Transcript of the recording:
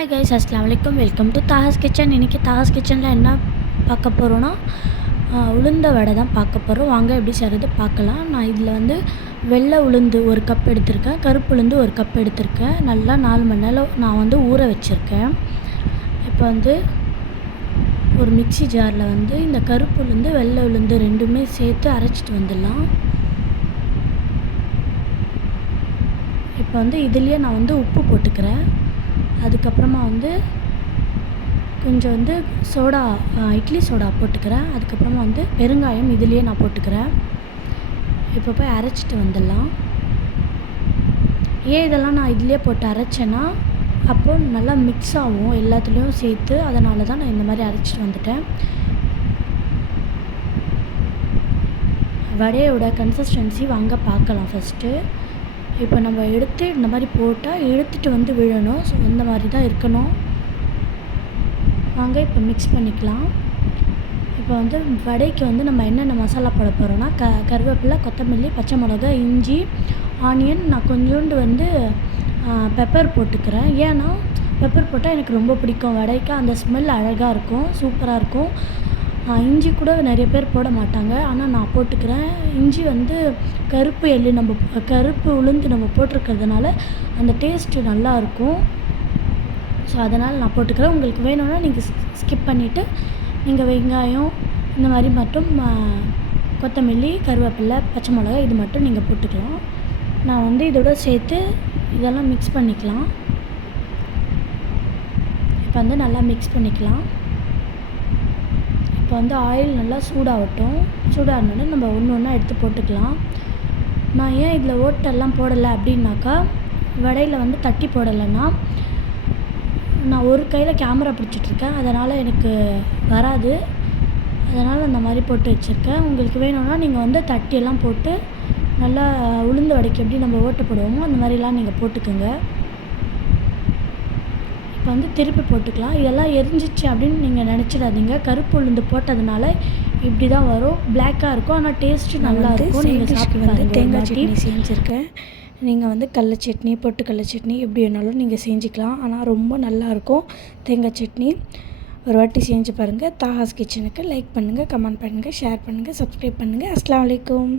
Hi guys, அஸ்ஸலாமு அலைக்கும். Welcome to Taha's kitchen. இன்றைக்கி தாஹாஸ் கிச்சனில் என்ன பார்க்க போகிறோன்னா உளுந்த வடை தான் பார்க்க போகிறோம். வாங்க எப்படி செய்கிறது பார்க்கலாம். நான் இதில் வந்து வெள்ளை உளுந்து ஒரு கப் எடுத்திருக்கேன், கருப்பு உளுந்து ஒரு கப் எடுத்திருக்கேன். நல்லா 4 மணி நேரம் நான் வந்து ஊற வச்சுருக்கேன். இப்போ வந்து ஒரு மிக்ஸி ஜாரில் வந்து இந்த கருப்பு உளுந்து வெள்ளை உளுந்து ரெண்டுமே சேர்த்து அரைச்சிட்டு வந்துடலாம். இப்போ வந்து இதுலேயே நான் வந்து உப்பு போட்டுக்கிறேன். அதுக்கப்புறமா வந்து கொஞ்சம் வந்து சோடா, இட்லி சோடா போட்டுக்கிறேன். அதுக்கப்புறமா வந்து பெருங்காயம் இதுலேயே நான் போட்டுக்கிறேன். இப்போ போய் அரைச்சிட்டு வந்துடலாம். ஏன் இதெல்லாம் நான் இதுலேயே போட்டு அரைச்சேன்னா அப்போது நல்லா மிக்ஸ் ஆகும் எல்லாத்துலேயும் சேர்த்து. அதனால தான் நான் இந்த மாதிரி அரைச்சிட்டு வந்துட்டேன். வடையோட கன்சிஸ்டன்சி வாங்க பார்க்கலாம் ஃபஸ்ட்டு. இப்போ நம்ம எடுத்து இந்த மாதிரி போட்டால் இழுத்துட்டு வந்து விழணும். ஸோ இந்த மாதிரி தான் இருக்கணும். வாங்க இப்போ மிக்ஸ் பண்ணிக்கலாம். இப்போ வந்து வடைக்கு வந்து நம்ம என்னென்ன மசாலா போட போகிறோன்னா கருவேப்பிலை, கொத்தமல்லி, பச்சை மிளகா, இஞ்சி, ஆனியன். நான் கொஞ்சோண்டு வந்து பெப்பர் போட்டுக்கிறேன். ஏன்னா பெப்பர் போட்டால் எனக்கு ரொம்ப பிடிக்கும். வடைக்கு அந்த ஸ்மெல் அழகாக இருக்கும், சூப்பராக இருக்கும். இஞ்சி கூட நிறைய பேர் போட மாட்டாங்க, ஆனால் நான் போட்டுக்கிறேன். இஞ்சி வந்து கருப்பு எள்ளு கருப்பு உளுந்து நம்ம போட்டிருக்கிறதுனால அந்த டேஸ்ட்டு நல்லாயிருக்கும். ஸோ அதனால் நான் போட்டுக்கிறேன். உங்களுக்கு வேணும்னா நீங்கள் ஸ்கிப் பண்ணிவிட்டு நீங்கள் வெங்காயம் இந்த மாதிரி மட்டும் கொத்தமல்லி, கருவேப்பிலை, பச்சை மிளகாய் இது மட்டும் நீங்கள் போட்டுக்கலாம். நான் வந்து இதோட சேர்த்து இதெல்லாம் மிக்ஸ் பண்ணிக்கலாம். இப்போ வந்து நல்லா மிக்ஸ் பண்ணிக்கலாம். இப்போ வந்து ஆயில் நல்லா சூடாகட்டும். சூடாகினோடனே நம்ம ஒன்று ஒன்றா எடுத்து போட்டுக்கலாம். நான் ஏன் இதில் ஓட்டெல்லாம் போடலை அப்படின்னாக்கா, வடையில் வந்து தட்டி போடலைன்னா நான் ஒரு கையில் கேமரா பிடிச்சிட்ருக்கேன், அதனால் எனக்கு வராது. அதனால் அந்த மாதிரி போட்டு வச்சுருக்கேன். உங்களுக்கு வேணும்னா நீங்கள் வந்து தட்டியெல்லாம் போட்டு நல்லா உளுந்து வடைக்கு எப்படி நம்ம ஓட்டை போடுவோமோ அந்த மாதிரிலாம் நீங்கள் போட்டுக்கோங்க. இப்போ வந்து திருப்பி போட்டுக்கலாம். இதெல்லாம் எரிஞ்சிச்சு அப்படின்னு நீங்கள் நினச்சிடாதீங்க. கருப்பு உளுந்து போட்டதுனால இப்படி தான் வரும், பிளாக்காக இருக்கும். ஆனால் டேஸ்ட்டு நல்லாயிருக்கும். நீங்கள் சாப்பிட்டு வந்து தேங்காய் சட்னி செஞ்சுருக்கேன். நீங்கள் வந்து கடல சட்னி, பொட்டுக்கடல சட்னி எப்படி வேணாலும் நீங்கள் செஞ்சுக்கலாம். ஆனால் ரொம்ப நல்லாயிருக்கும் தேங்காய் சட்னி. ஒரு வாட்டி செஞ்சு பாருங்கள். தாஹாஸ் கிச்சனுக்கு லைக் பண்ணுங்கள், கமெண்ட் பண்ணுங்கள், ஷேர் பண்ணுங்கள், சப்ஸ்கிரைப் பண்ணுங்கள். அஸ்ஸலாமு அலைக்கும்.